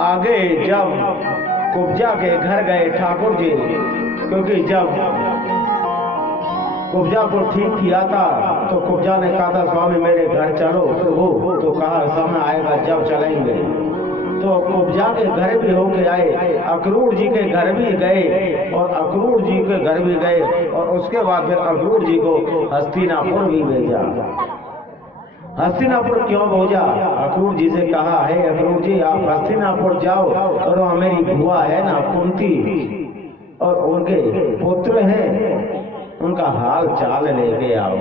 आगे जब कुब्जा के घर गए ठाकुर जी, क्योंकि जब कुब्जा को ठीक किया था तो कुब्जा ने कहा था स्वामी मेरे घर चलो प्रभु, तो कहा समय आएगा जब चलेंगे। तो कुब्जा के घर भी होके आए, अक्रूर जी के घर भी गए और अक्रूर जी के घर भी गए और उसके बाद फिर अक्रूर जी को हस्तिनापुर भी भेजा। हस्तिनापुर क्यों भेजा? अक्रूर जी से कहा है अक्रूर जी आप हस्तिनापुर जाओ और वहाँ मेरी बुआ है ना कुंती और उनके पुत्र हैं, उनका हाल चाल लेके आओ।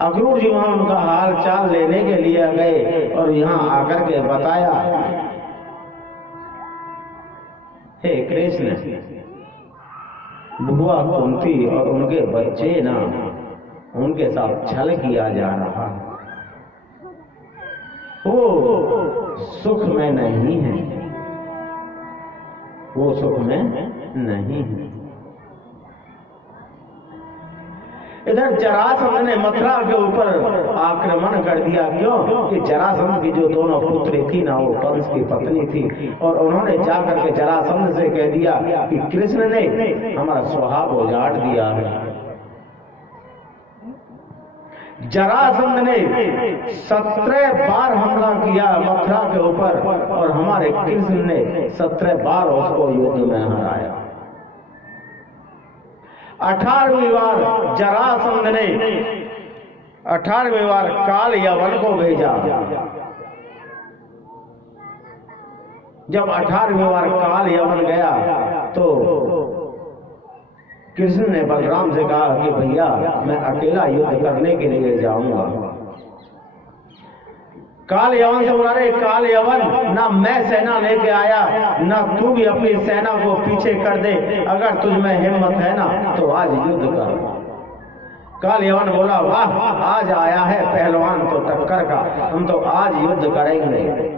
अक्रूर जी वहां उनका हाल चाल लेने के लिए गए और यहाँ आकर के बताया, हे कृष्ण बुआ कुंती और उनके बच्चे ना उनके साथ छल किया जा रहा है, वो सुख में नहीं है, वो सुख में नहीं है। इधर जरासंध ने मथुरा के ऊपर आक्रमण कर दिया। क्यों कि जरासंध की जो दोनों पुत्री थी ना वो कंस की पत्नी थी और उन्होंने जाकर के जरासंध से कह दिया कि कृष्ण ने हमारा स्वभाव उजाड़ दिया है। जरासंध ने 17 बार हमला किया मथुरा के ऊपर और हमारे कृष्ण ने 17 बार उसको युद्ध में हराया। 18वीं बार जरासंध ने 18वीं बार काल यवन को भेजा। जब 18वीं बार काल यवन गया तो कृष्ण ने बलराम से कहा कि भैया मैं अकेला युद्ध करने के लिए जाऊंगा। काल यवन से बोला रे काल यवन, ना मैं सेना लेके आया ना तू भी अपनी सेना को पीछे कर दे, अगर तुझ में हिम्मत है ना तो आज युद्ध कर। काल यवन बोला वाह आज आया है पहलवान तो टक्कर का, हम तो आज युद्ध करेंगे।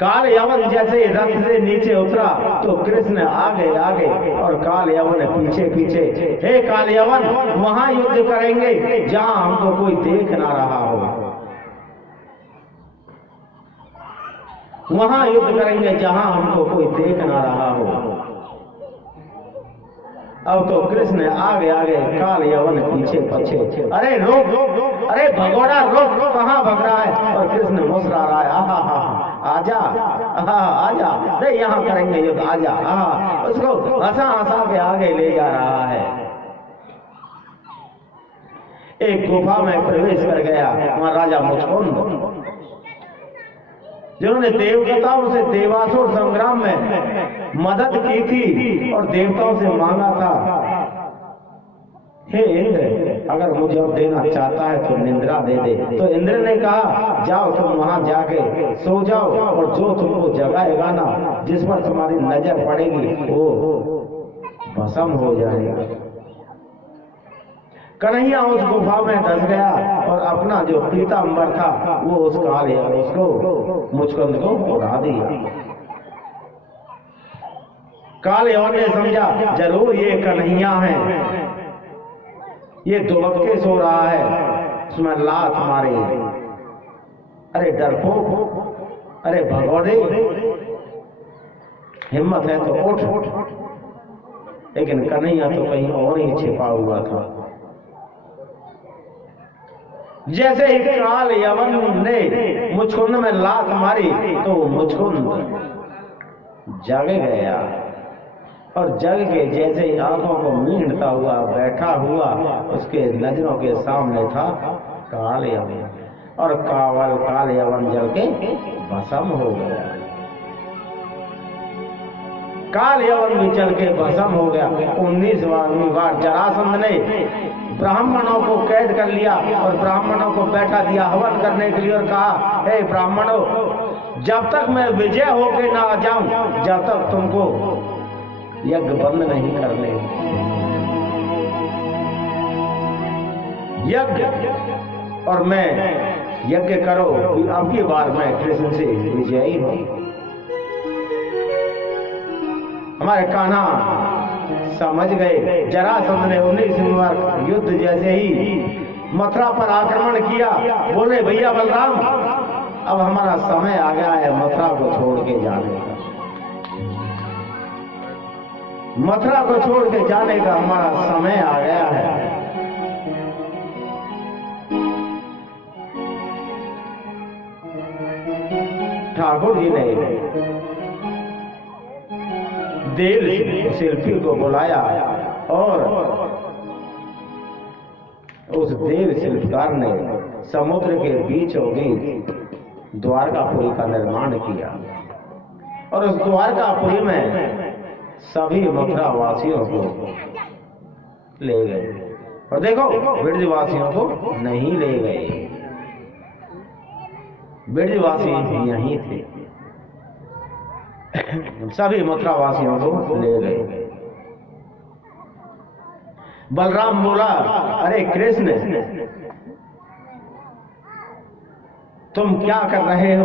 काल यवन जैसे रथ से नीचे उतरा तो कृष्ण आगे आगे और काल यवन पीछे पीछे। हे काल यवन वहां युद्ध करेंगे जहां हमको कोई देख ना रहा हो, वहां युद्ध करेंगे जहां हमको कोई देख ना रहा हो। अब तो कृष्ण आगे आगे काल यवन पीछे पीछे। अरे रोक, अरे भगोड़ा रोक, कहाँ भग रहा है? और कृष्ण मुस्कुरा रहा है, आहा हा आजा, आजा दे यहाँ करेंगे युद्ध, आजा। उसको हंसा हंसा के आगे ले जा रहा है। एक गुफा में प्रवेश कर गया, वहां राजा मुचकुंद जिन्होंने देवताओं से देवासुर संग्राम में मदद की थी और देवताओं से मांगा था, हे इंद्र अगर मुझे अब देना चाहता है तो निंद्रा दे दे। तो इंद्र ने कहा जाओ तुम वहां जाके सो जाओ और जो तुमको जगाएगा ना, जिस पर तुम्हारी नजर पड़ेगी वो भस्म हो जाएगा। कन्हैया उस गुफा में धस गया और अपना जो पीतांबर था वो उस काल उसको मुचकुंद को उड़ा दिया। काल यवन ने समझा जरूर ये कन्हैया है, ये दुबक के सो रहा है, उसमें लात मारे। अरे डरपोक, अरे भगोड़े, हिम्मत है तो उठ। लेकिन कन्हैया तो कहीं और ही छिपा हुआ था। जैसे ही काल यवन ने मुचकुंद में लात मारी तो मुचकुंद जग गया और जग के जैसे ही आंखों को मींड़ता हुआ बैठा हुआ उसके नजरों के सामने था काल यवन और काल यवन जल के भस्म हो गया। काल यवन भी जल के भस्म हो गया। 19वीं बार जरासंध ने ब्राह्मणों को कैद कर लिया और ब्राह्मणों को बैठा दिया हवन करने के लिए और कहा हे ब्राह्मणों जब तक मैं विजय होके ना आ जाऊं जब तक तुमको यज्ञ बंद नहीं करने। यज्ञ और मैं यज्ञ करो कि अब की बार मैं कृष्ण से विजयी हूं। हमारे कान्हा समझ गए। जरासंध ने 19वीं बार युद्ध जैसे ही मथुरा पर आक्रमण किया, बोले भैया बलराम अब हमारा समय आ गया है मथुरा को छोड़ के जाने का। मथुरा को छोड़ के जाने का हमारा समय आ गया है। ठाकुर जी ने देव शिल्पी को बुलाया और उस देव शिल्पकार ने समुद्र के बीचों बीच द्वारकापुरी का निर्माण किया और उस द्वारकापुरी में सभी मथुरा वासियों को ले गए और देखो ब्रजवासियों को नहीं ले गए। ब्रजवासी यहीं थे, सभी मथुरा वासियों को ले गए। बलराम बोला, अरे कृष्ण तुम क्या कर रहे हो?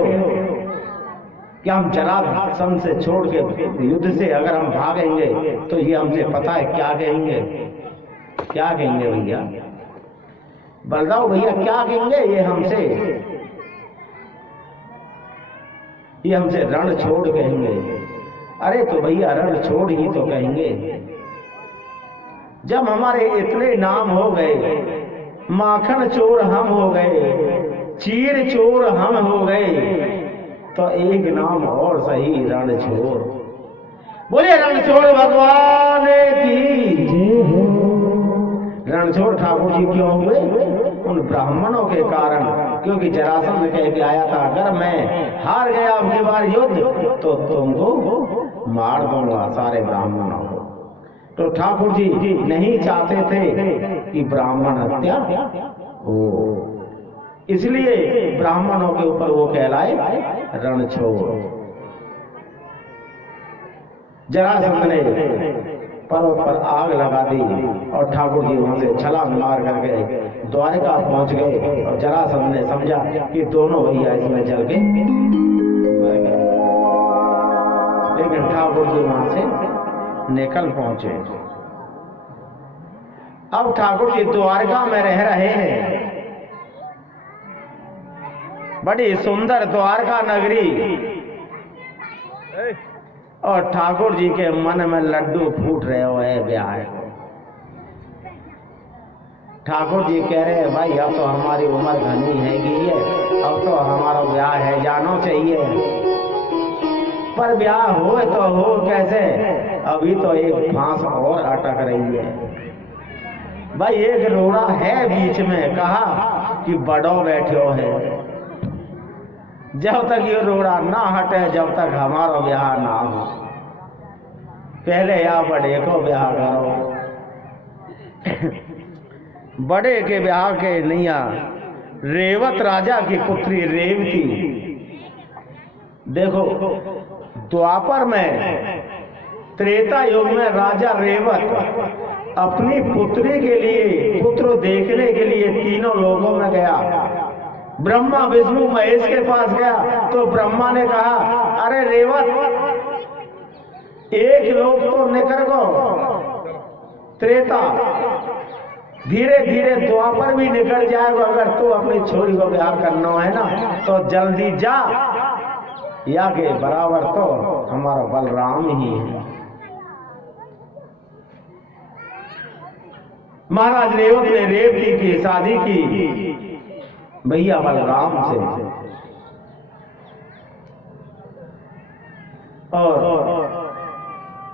क्या हम जरासंध से छोड़ के युद्ध से अगर हम भागेंगे तो ये हमसे पता है क्या कहेंगे? क्या कहेंगे भैया? बलराम भैया क्या कहेंगे? ये हमसे रण छोड़ कहेंगे। अरे तो भैया रण छोड़ ही तो कहेंगे। जब हमारे इतने नाम हो गए, माखन चोर हम हो गए, चीर चोर हम हो गए, तो एक नाम और सही, रणछोड़। बोले रणछोड़ भगवान की। रणछोड़ ठाकुर जी क्यों हुए? उन ब्राह्मणों के कारण, क्योंकि जरासंध कह के आया था अगर मैं हार गया अब की बार युद्ध तो तुमको मार दूंगा सारे ब्राह्मणों को। तो ठाकुर जी नहीं चाहते थे कि ब्राह्मण हत्या हो, इसलिए ब्राह्मणों के ऊपर वो कहलाए रणछोड़। जरासंध ने पर्वत पर आग लगा दी और ठाकुर जी वहां से छलांग मार करके द्वारका पहुंच गए और जरासंध ने समझा कि दोनों भैया इसमें जल के मर गए। लेकिन ठाकुर जी वहां से निकल पहुंचे। अब ठाकुर जी द्वारका में रह रहे हैं, बड़ी सुंदर द्वारका नगरी, और ठाकुर जी के मन में लड्डू फूट रहे हो है ब्याह को। ठाकुर जी कह रहे हैं भाई अब तो हमारी उम्र घनी हैगी है, अब तो हमारा ब्याह है जाना चाहिए, पर ब्याह हो तो हो कैसे? अभी तो एक फांस और अटक रही है। भाई एक रोड़ा है बीच में, कहा कि बड़ो बैठो है, जब तक ये रोड़ा ना हटे जब तक हमारा ब्याह ना हो, पहले या बड़े को ब्याह करो। बड़े के ब्याह के नैया रेवत राजा की पुत्री रेवती। देखो द्वापर में, त्रेता युग में राजा रेवत अपनी पुत्री के लिए, पुत्र देखने के लिए तीनों लोगों में गया। ब्रह्मा विष्णु महेश के पास गया तो ब्रह्मा ने कहा अरे रेवत एक लोग तो निकल गो, त्रेता धीरे धीरे द्वापर भी निकल जाएगा। अगर तू अपनी छोरी को ब्याह करना है ना तो जल्दी जा, या के बराबर तो हमारा बलराम ही है। महाराज रेवत ने रेवती की शादी की भैया बलराम से, और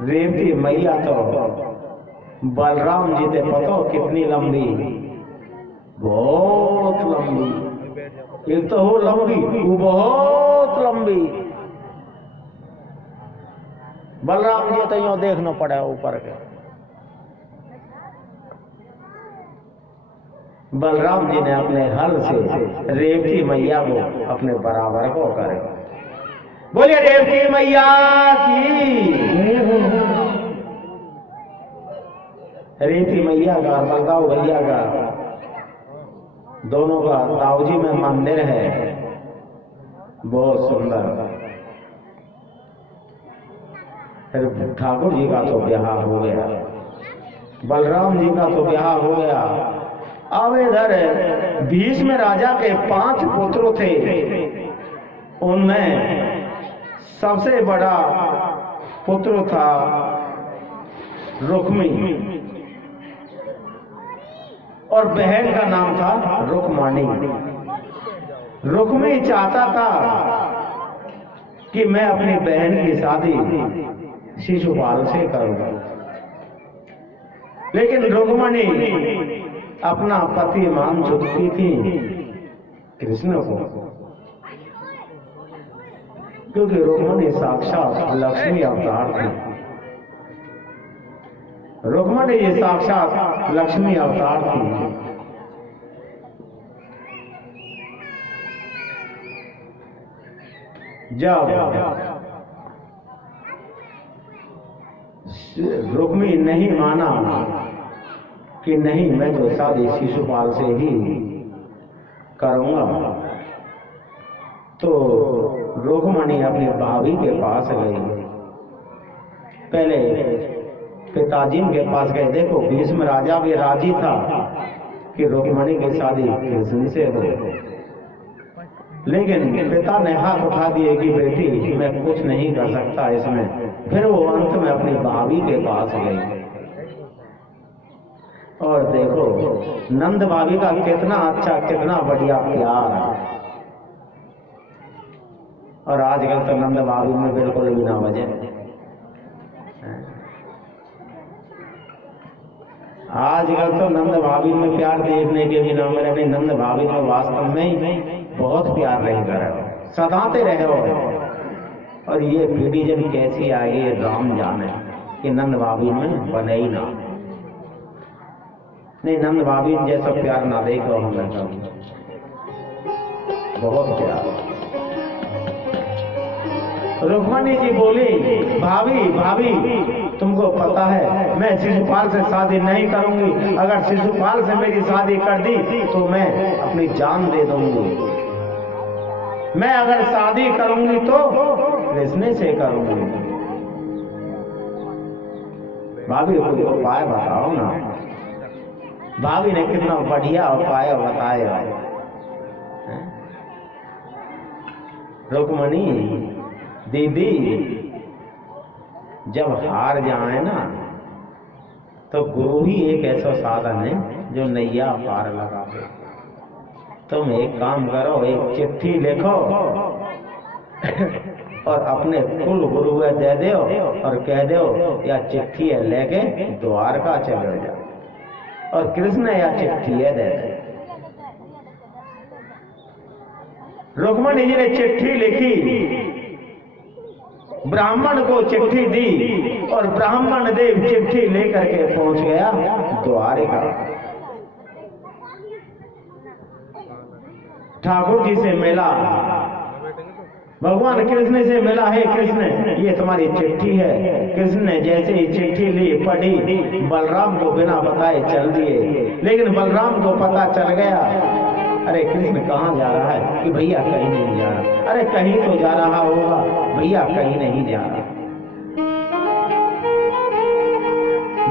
रेवती मैया तो बलराम जी थे पतो कितनी लंबी, बहुत लंबी। एक तो हो लंबी, वो बहुत लंबी। बलराम जी तो यूं देखना पड़ा ऊपर के। बलराम जी ने अपने हल से रेवती मैया को अपने बराबर को करे। बोलिए रेवती मैया की। रेवती मैया का, बलदाऊ भैया का, दोनों का दाऊजी में मंदिर है, बहुत सुंदर। फिर ठाकुर जी का तो ब्याह हो गया, बलराम जी का तो ब्याह हो गया। अब इधर भीष्म राजा के 5 पुत्र थे, उनमें सबसे बड़ा पुत्र था रुक्मी और बहन का नाम था रुक्माणी। रुक्मी चाहता था कि मैं अपनी बहन की शादी शिशुपाल से करूंगा, लेकिन रुक्मणी अपना पति मान चुकी थी कृष्ण को, क्योंकि रुक्मणी साक्षात लक्ष्मी अवतार थी। रुक्मणी ये साक्षात लक्ष्मी अवतार थी। जब रुक्मी नहीं माना कि नहीं मैं तो शादी शिशुपाल से ही करूंगा, तो रुक्मणी अपनी भाभी के पास गई। पहले पिताजी के पास गए। देखो भीष्म राजा भी राजी था कि रुक्मणी की शादी कृष्ण से हो, लेकिन पिता ने हाथ उठा दिए कि बेटी मैं कुछ नहीं कर सकता इसमें। फिर वो अंत में अपनी भाभी के पास गई। और देखो नंद भाभी का कितना अच्छा कितना बढ़िया प्यार है। और आजकल तो नंद भाभी में बिल्कुल भी ना बजे। आजकल तो नंद भाभी में प्यार देखने के भी ना मिले। नंद भाभी में वास्तव में बहुत प्यार नहीं कर रहे, सदाते रहे हो। और ये पीढ़ी जब कैसी आई राम जाने कि नंद भाभी में बने ही ना। नहीं, नंद भाभी जैसा प्यार ना देखो हमने कभी। बहुत प्यार। रुक्मणी जी बोली भाभी भाभी तुमको पता है मैं शिशुपाल से शादी नहीं करूंगी। अगर शिशुपाल से मेरी शादी कर दी तो मैं अपनी जान दे दूंगी। मैं अगर शादी करूंगी तो कृष्ण से करूंगी। भाभी कोई उपाय बताओ ना। भाभी ने कितना बढ़िया उपाय बताया। रुक्मणी दीदी जब हार जाए ना तो गुरु ही एक ऐसा साधन है जो नैया पार लगा दे। तुम एक काम करो, एक चिट्ठी लिखो और अपने कुल गुरु को दे दो और कह दो या चिट्ठी है लेके द्वारका चले जाओ और कृष्ण या चिट्ठी है दे दे। रुक्मणी जी ने चिट्ठी लिखी, ब्राह्मण को चिट्ठी दी और ब्राह्मण देव चिट्ठी लेकर के पहुंच गया द्वारिका। ठाकुर जी से मिला, भगवान कृष्ण से मिला। है कृष्ण ये तुम्हारी चिट्ठी है। कृष्ण ने जैसे ही चिट्ठी ली पढ़ी, बलराम को बिना बताए चल दिए। लेकिन बलराम को पता चल गया, अरे कृष्ण कहाँ जा रहा है? कि भैया कहीं नहीं जा रहा। अरे कहीं तो जा रहा होगा, भैया कहीं नहीं जा रहा।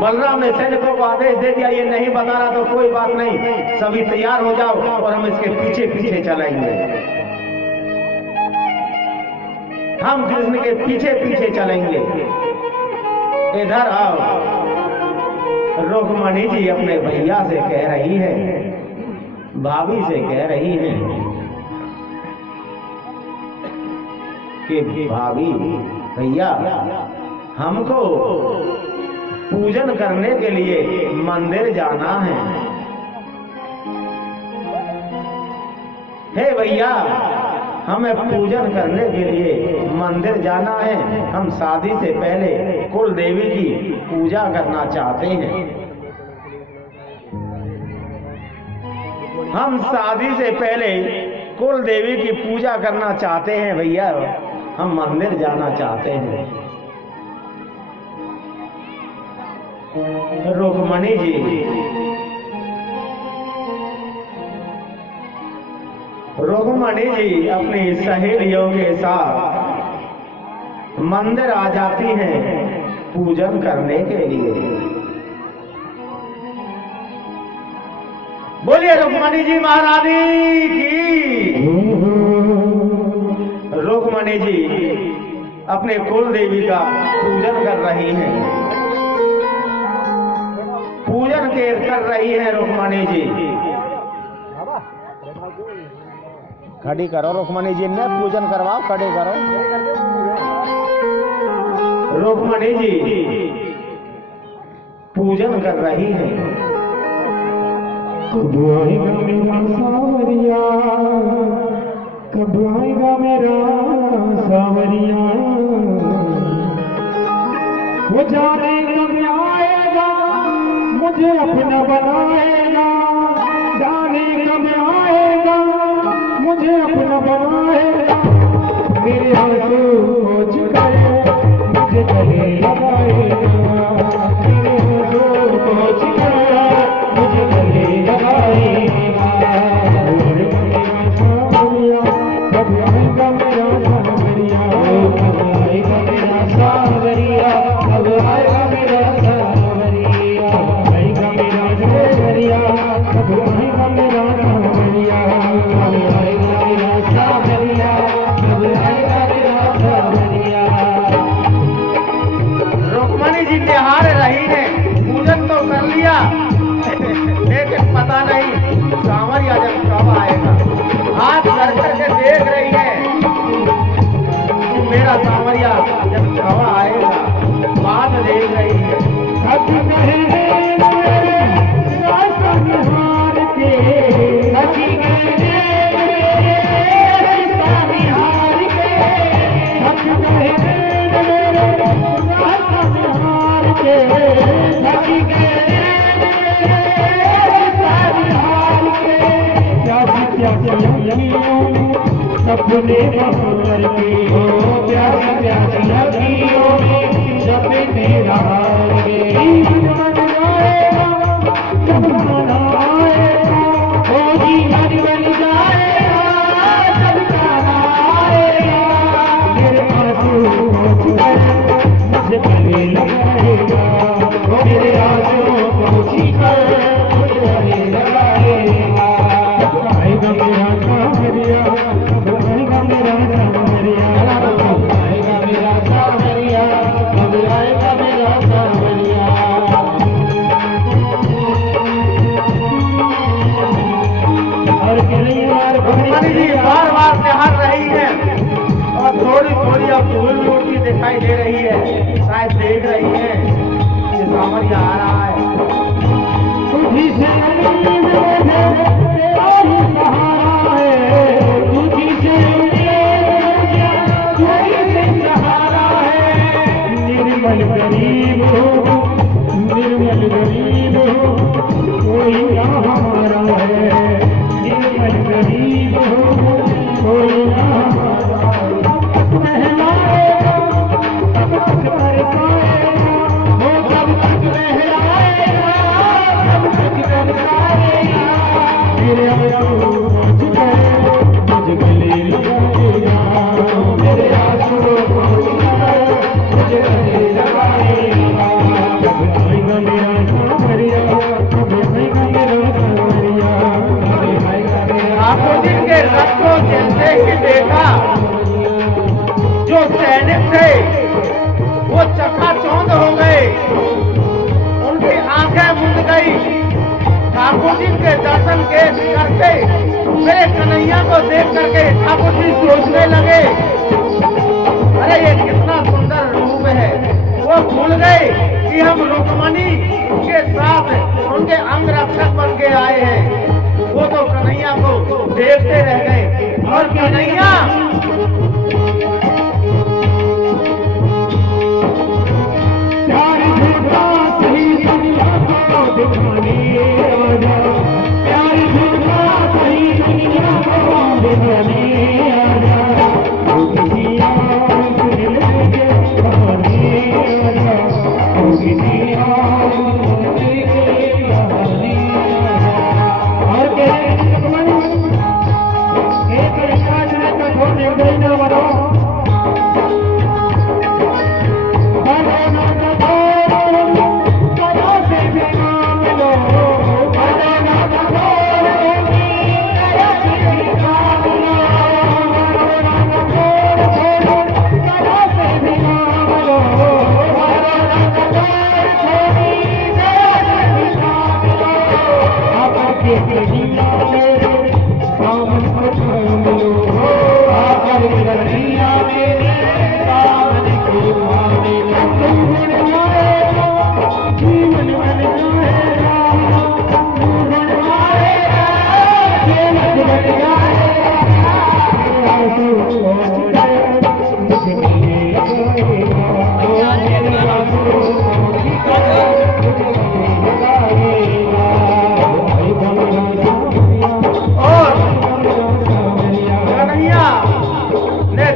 बलराम ने सैनिकों को आदेश दे दिया ये नहीं बता रहा तो कोई बात नहीं, सभी तैयार हो जाओ और हम इसके पीछे पीछे चलेंगे। हम कृष्ण के पीछे पीछे चलेंगे। इधर आओ। रुक्मणी जी अपने भैया से कह रही है, भाभी से कह रही है कि भाभी भैया हमको पूजन करने के लिए मंदिर जाना है। हे भैया हमें पूजन करने के लिए मंदिर जाना है। हम शादी से पहले कुल देवी की पूजा करना चाहते हैं। हम शादी से पहले कुल देवी की पूजा करना चाहते हैं भैया, हम मंदिर जाना चाहते हैं। रुक्मणी जी अपनी सहेलियों के साथ मंदिर आ जाती हैं पूजन करने के लिए। बोलिए रुक्मणी जी महारानी की। अपने कुल देवी का पूजन कर रही हैं, पूजन कर रही हैं रुक्मणी जी। खड़ी करो रुक्मणी जी ने, पूजन करवाओ, खड़ी करो। रुक्मणी जी पूजन कर रही हैं। कब आएगा मेरा सावरिया, कब आएगा मेरा सावरिया, वो जाने कब आएगा मुझे अपना बनाएगा, जाने कब आएगा मुझे अपना बनाएगा, मेरे आंसू पोंछ कर मुझे गले लगाएगा, मेरे आंसू पोंछ कर मुझे गले लगाएगा। कब आएगा मेरा सावरिया, कब आएगा मेरा सावरिया, कब आएगा मेरा सावरिया, कब आएगा मेरा सावरिया, कब आएगा मेरा सावरिया, कब आएगा मेरा सावरिया, कब आएगा मेरा सावरिया। रुक्मणी जी निहार रही है, पूजन तो कर लिया लेकिन पता नहीं सावरिया जब कब आएगा। हाथ कर करके देख रही है कि मेरा सावरिया जब कब आएगा, बात देख रही है। सच कहे मेरे रास्ता निहार के, सच कहे मेरे रास्ता निहार के, सच कहे मेरे रास्ता निहार के, सच कहे मेरे रास्ता निहार के। प्यास लगियों सपने बहार के, हो प्यास प्यास लगियों सपने बहार के। जब मन आएगा ओ जीवन बन जाएगा, जब गाना आएगा मेरे आंसू पोंछ कर मुझे गले लगाएगा, मेरे आंसू पोंछ कर मुझे गले लगाएगा। आएगा मेरा सावरिया, कब आएगा मेरा सावरिया, कब आएगा मेरा सावरिया, कब आएगा मेरा सावरिया। और रुक्मणी जी बार बार निहार रही है और थोड़ी थोड़ी अब धूल उड़ती दिखाई दे रही है, शायद देख रही है कि सावरिया आ रहा है। तुझी से तेरा ही सहारा है, तुझी से कोई से सहारा है। निर्मल गरीब हो, निर्मल गरीब हो, कोई ना हमारा है, निर्मल गरीब हो, कोई ना हमारा है। महलाएगा कब तक बरसाएगा, वो कब तक लहराएगा, कब तक बरसाएगा, मेरे आंसू पोंछ कर मुझे गले लगाएगा, मेरे आंसू पोंछ कर मुझे गले लगाएगा। कब आएगा मेरा सावरिया, कब आएगा मेरा सावरिया, कब आएगा मेरा। आपको जिनके रथों जैसे ही देखा, जो सैनिक थे वो चकाचौंध हो गए, उनकी आंखें मुंद गई। ठाकुर जी के दर्शन के करके मेरे कन्हैया को देख करके ठाकुर जी सोचने लगे, अरे ये कितना सुंदर रूप है। वो भूल गए कि हम रुक्मणी के साथ उनके अंग रक्षक बन के आए हैं। वो तो कन्हैया को देखते रह गए और कन्हैया प्यार झूठा सही दुनिया को दिखाने आजा, प्यार झूठा सही दुनिया को दिखाने आजा, वो किसी और से लेके बहाने आजा, वो किसी और से लेके बहाने आजा। और कहे एक राज ने तो छोड़ दे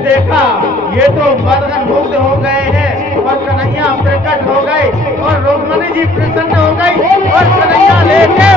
देखा ये तो मदन मुग्ध हो गए हैं और कन्हैया प्रकट हो गए और रुक्मणी जी प्रसन्न हो गई और कन्हैया लेके